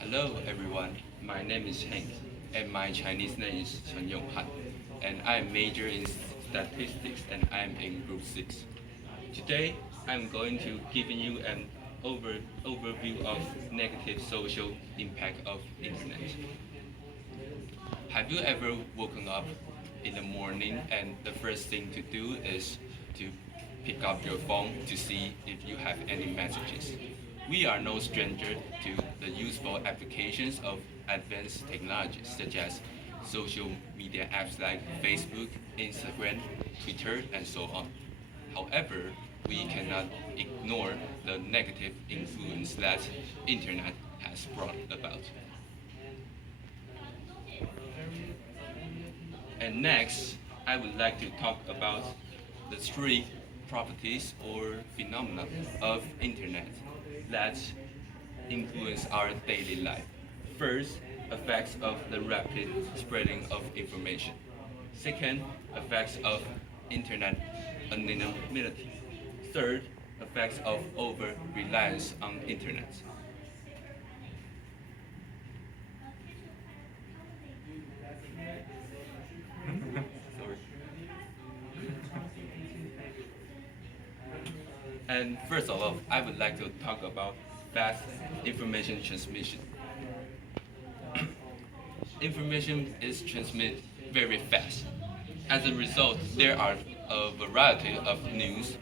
Hello everyone, my name is Hank and my Chinese name is Yong-Han and I major in statistics and I'm in group 6. Today I'm going to give you an overview of negative social impact of internet. Have you ever woken up in the morning and the first thing to do is to pick up your phone to see if you have any messages? We are no stranger to the useful applications of advanced technologies such as social media apps like Facebook, Instagram, Twitter, and so on. However, we cannot ignore the negative influence that internet has brought about. And next, I would like to talk about the three properties or phenomena of internet that influence our daily life. First, effects of the rapid spreading of information. Second, effects of internet anonymity. Third, effects of over-reliance on internet. Sorry. And first of all, I would like to talk about fast information transmission. Information is transmitted very fast. As a result, there are a variety of news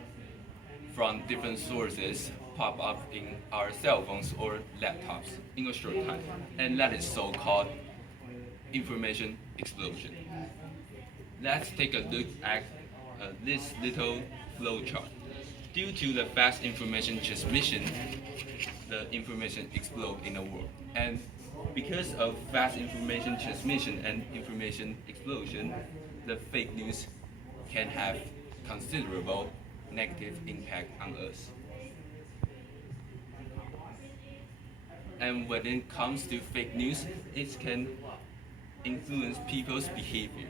from different sources pop up in our cell phones or laptops in a short time, and that is so-called information explosion. Let's take a look at this little flowchart. Due to the fast information transmission, the information explode in the world. And because of fast information transmission and information explosion, the fake news can have considerable negative impact on us. And when it comes to fake news, it can influence people's behavior.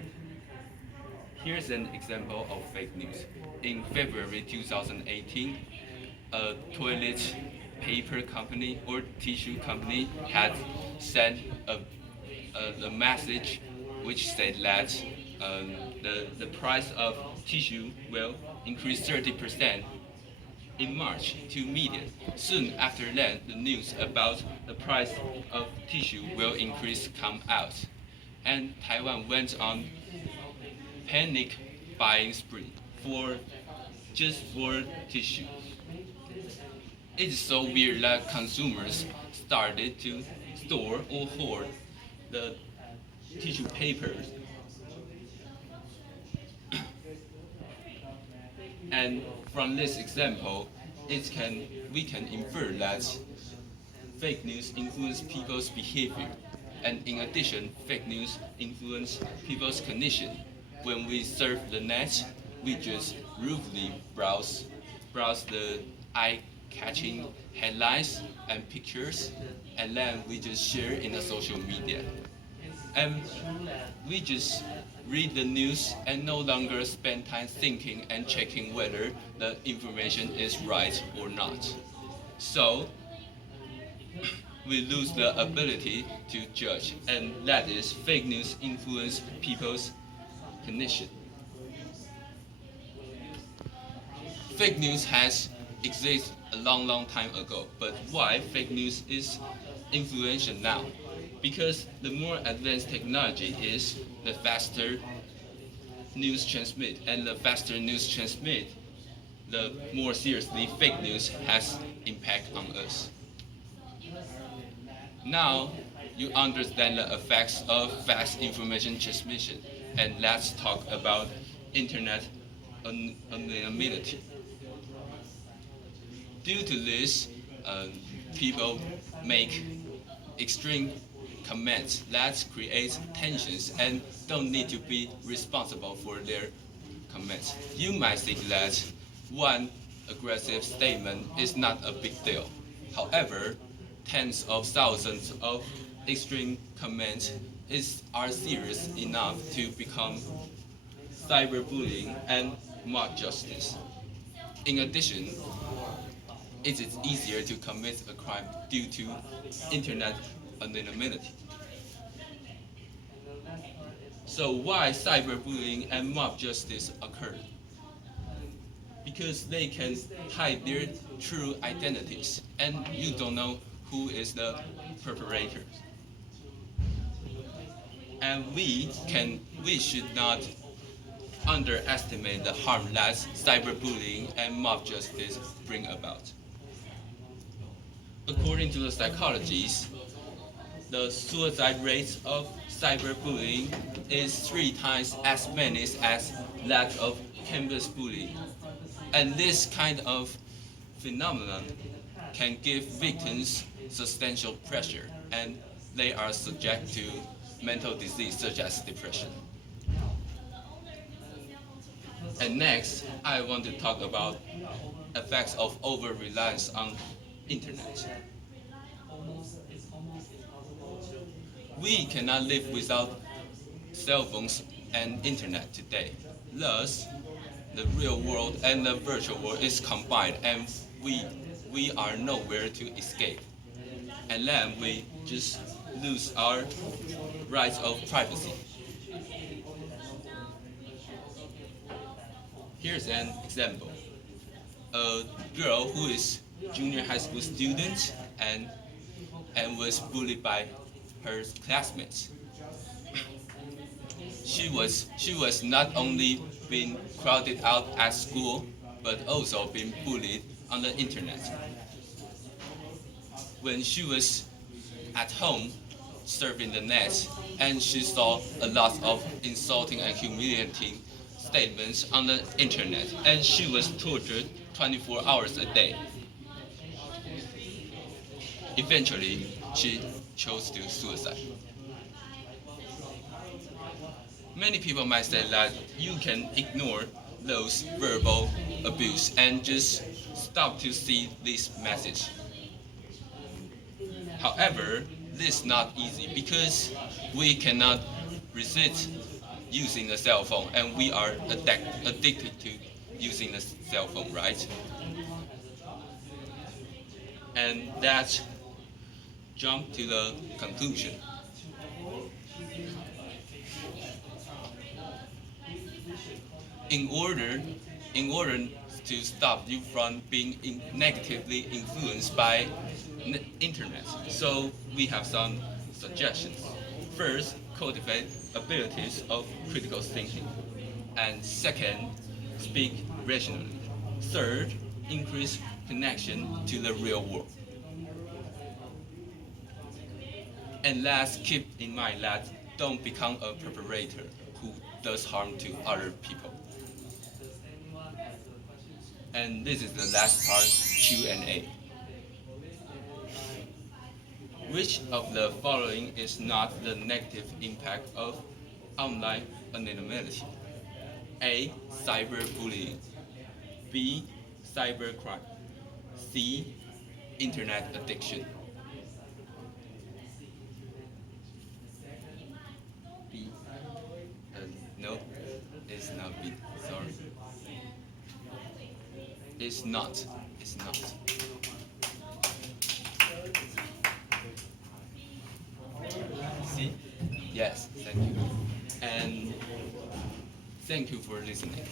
Here's an example of fake news. In February 2018, a toilet paper company or tissue company had sent a message which said that the price of tissue will increase 30% in March to media. Soon after that, the news about the price of tissue will increase come out, and Taiwan went on panic buying spree for just for tissue. It's so weird that consumers started to store or hoard the tissue papers. And from this example, we can infer that fake news influence people's behavior. And in addition, fake news influence people's cognition. When we surf the net, we just ruthlessly browse the eye-catching headlines and pictures, and then we just share in the social media. And we just read the news and no longer spend time thinking and checking whether the information is right or not. So we lose the ability to judge, and that is fake news influence people's cognition. Fake news has existed a long time ago, but why fake news is influential now? Because the more advanced technology is, the faster news transmit, and the faster news transmit, the more seriously fake news has impact on us. Now you understand the effects of fast information transmission, and let's talk about internet anonymity. Due to this, people make extreme comments that create tensions and don't need to be responsible for their comments. You might think that one aggressive statement is not a big deal. However, tens of thousands of extreme comments are serious enough to become cyberbullying and mob justice. In addition, it is easier to commit a crime due to internet anonymity. So why cyberbullying and mob justice occur? Because they can hide their true identities, and you don't know who is the perpetrator. And we should not underestimate the harm that cyberbullying and mob justice bring about. According to the psychologists, the suicide rate of cyberbullying is 3 times as many as that of campus bullying. And this kind of phenomenon can give victims substantial pressure, and they are subject to mental disease such as depression. And next, I want to talk about effects of over-reliance on internet. We cannot live without cell phones and internet today. Thus, the real world and the virtual world is combined, and we are nowhere to escape. And then we just lose our rights of privacy. Here's an example. A girl who is junior high school student and was bullied by her classmates. She was not only being crowded out at school, but also being bullied on the internet. When she was at home surfing the net, and she saw a lot of insulting and humiliating statements on the internet, and she was tortured 24 hours a day. Eventually, she chose to suicide. Many people might say that you can ignore those verbal abuse and just stop to see this message. However, this is not easy because we cannot resist using the cell phone, and we are addicted to using the cell phone, right? And that jump to the conclusion. In order, in order to stop you from being negatively influenced by internet, so we have some suggestions. First, cultivate abilities of critical thinking. And second, speak rationally. Third, increase connection to the real world. And last, keep in mind that don't become a perpetrator who does harm to other people. And this is the last part, Q&A. Which of the following is not the negative impact of online anonymity? A. Cyberbullying. B. Cybercrime. C. Internet addiction. B. No, it's not B. Sorry. It's not. It's not. See? Yes, thank you. And thank you for listening.